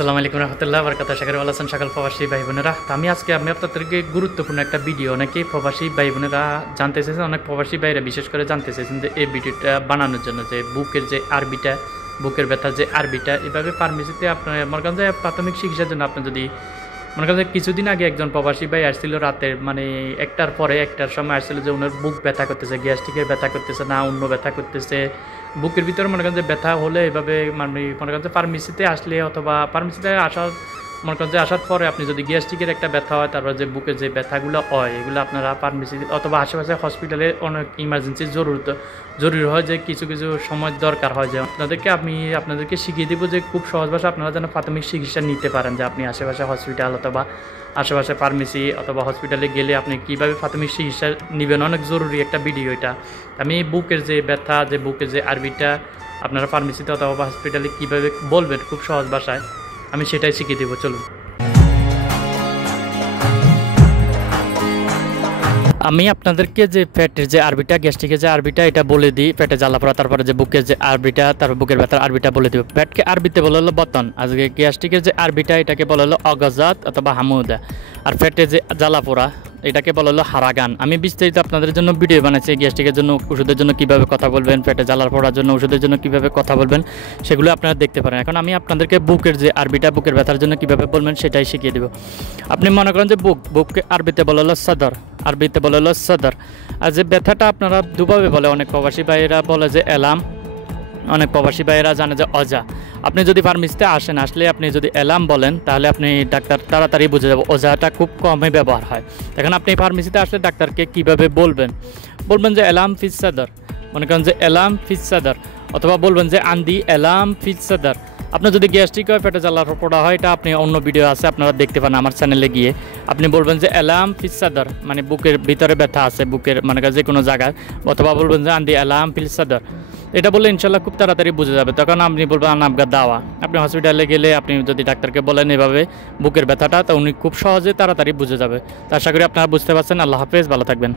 আসসালামু আলাইকুম রহমতুল্লাহ বরকাতুহু। আশা করি ভালো আছেন সকল প্রবাসী ভাই বোনেরা। তো আজকে আমি আপনাদেরকে গুরুত্বপূর্ণ একটা ভিডিও, অনেকেই প্রবাসী ভাই বোনেরা জানতে চেয়েছেন, অনেক প্রবাসী ভাইরা বিশেষ করে জানতে চেয়েছেন যে এই ভিডিওটা বানানোর জন্য যে বুকের যে আরবিটা, বুকের ব্যথার যে আরবিটা এভাবে ফার্মেসিতে আপনার মনে করেন যে প্রাথমিক চিকিৎসার জন্য আপনি যদি মনে করেন কিছুদিন আগে একজন প্রবাসী ভাই আসছিল রাতের মানে একটার সময় আসছিল যে ওনার বুক ব্যথা করতেছে, গ্যাস্ট্রিকের ব্যথা করতেছে না অন্য ব্যথা করতেছে বুকের ভিতরে মনে করেন যে ব্যথা হলে এভাবে মানে মনে করেন যে ফার্মেসিতে আসলে অথবা ফার্মেসিতে মনে করেন যে আসার পরে আপনি যদি গ্যাস্ট্রিকের একটা ব্যথা হয়, তারপর যে বুকের যে ব্যথাগুলো হয় এগুলো আপনারা ফার্মেসি অথবা আশেপাশে হসপিটালে অনেক ইমার্জেন্সি জরুরি হয় যে কিছু কিছু সময় দরকার হয়, যে আমি আপনাদেরকে শিখিয়ে দেবো যে খুব সহজ ভাষা আপনারা যেন প্রাথমিক চিকিৎসা নিতে পারেন, যে আপনি আশেপাশে হসপিটাল অথবা আশেপাশে ফার্মেসি অথবা হসপিটালে গেলে আপনি কীভাবে প্রাথমিক চিকিৎসা নেবেন। অনেক জরুরি একটা ভিডিও এটা। আমি বুকের যে ব্যথা, যে বুকের যে আরবিটা আপনারা ফার্মেসিতে অথবা হসপিটালে কীভাবে বলবেন খুব সহজ ভাষায় আমি সেটাই শিখিয়ে দেবো। চলুন আমি আপনাদেরকে যে পেটের যে আরবিটা, গ্যাস্ট্রিকের যে আরবিটা এটা বলে দিই, পেটে জ্বালা পড়া, তারপরে যে বুকের যে আরবিটা, তারপর বুকের ব্যথার আরবিটা বলে দিব। পেটকে আরবিতে বলা হলো বতন, আজকে গ্যাস্ট্রিকের যে আরবিটা এটাকে বলা হলো অগজাত অথবা হামুদা, আর পেটে যে জ্বালা পোড়া এটাকে বলা হলো হারাগান। আমি বিস্তারিত আপনাদের জন্য ভিডিও বানাচ্ছি, গ্যাস্ট্রিকের জন্য ওষুধের জন্য কীভাবে কথা বলবেন, পেটে জ্বালার পড়ার জন্য ওষুধের জন্য কীভাবে কথা বলবেন সেগুলো আপনারা দেখতে পারেন। এখন আমি আপনাদেরকে বুকের যে আরবিটা, বুকের ব্যথার জন্য কীভাবে বলবেন সেটাই শিখিয়ে দেবো। আপনি মনে করেন যে বুককে আরবিতে বলা হলো সদর, আরবিতে বলা হলো সদর। আর যে ব্যথাটা আপনারা দুভাবে বলে, অনেক প্রবাসী ভাইয়েরা বলে যে এলাম, অনেক প্রবাসী ভাইয়েরা জানে যে অজা। আপনি যদি ফার্মেসিতে আসলে আপনি যদি এলাম বলেন তাহলে আপনি ডাক্তার তাড়াতাড়ি বুঝে যাবে, অজাটা খুব কমই ব্যবহার হয়। এখন আপনি ফার্মেসিতে আসলে ডাক্তারকে কীভাবে বলবেন যে এলাম ফিজ সাদর, মনে করেন যে এলাম ফিজ সাদর, অথবা বলবেন যে আন্দি এলাম ফিজ সাদর। আপনার যদি গ্যাস্ট্রিক হয়, পেটে জ্বালার পড়া হয়, এটা আপনি অন্য ভিডিও আছে আপনারা দেখতে পান আমার চ্যানেলে গিয়ে। আপনি বলবেন যে এলাম ফিজ সাদর, মানে বুকের ভিতরে ব্যথা আছে বুকের মানে যে কোনো জায়গায়, অথবা বলবেন যে আন্দি এলাম ফিজ সাদর। এটা বললে ইনশাল্লাহ খুব তাড়াতাড়ি বুঝে যাবে। তখন আপনি বলবেন আনাবগা দাওয়া। আপনি হসপিটালে গেলে আপনি যদি ডাক্তারকে বলেন এভাবে বুকের ব্যথাটা, তো উনি খুব সহজে তাড়াতাড়ি বুঝে যাবে। তো আশা করি আপনারা বুঝতে পারছেন। আল্লাহ হাফেজ, ভালো থাকবেন।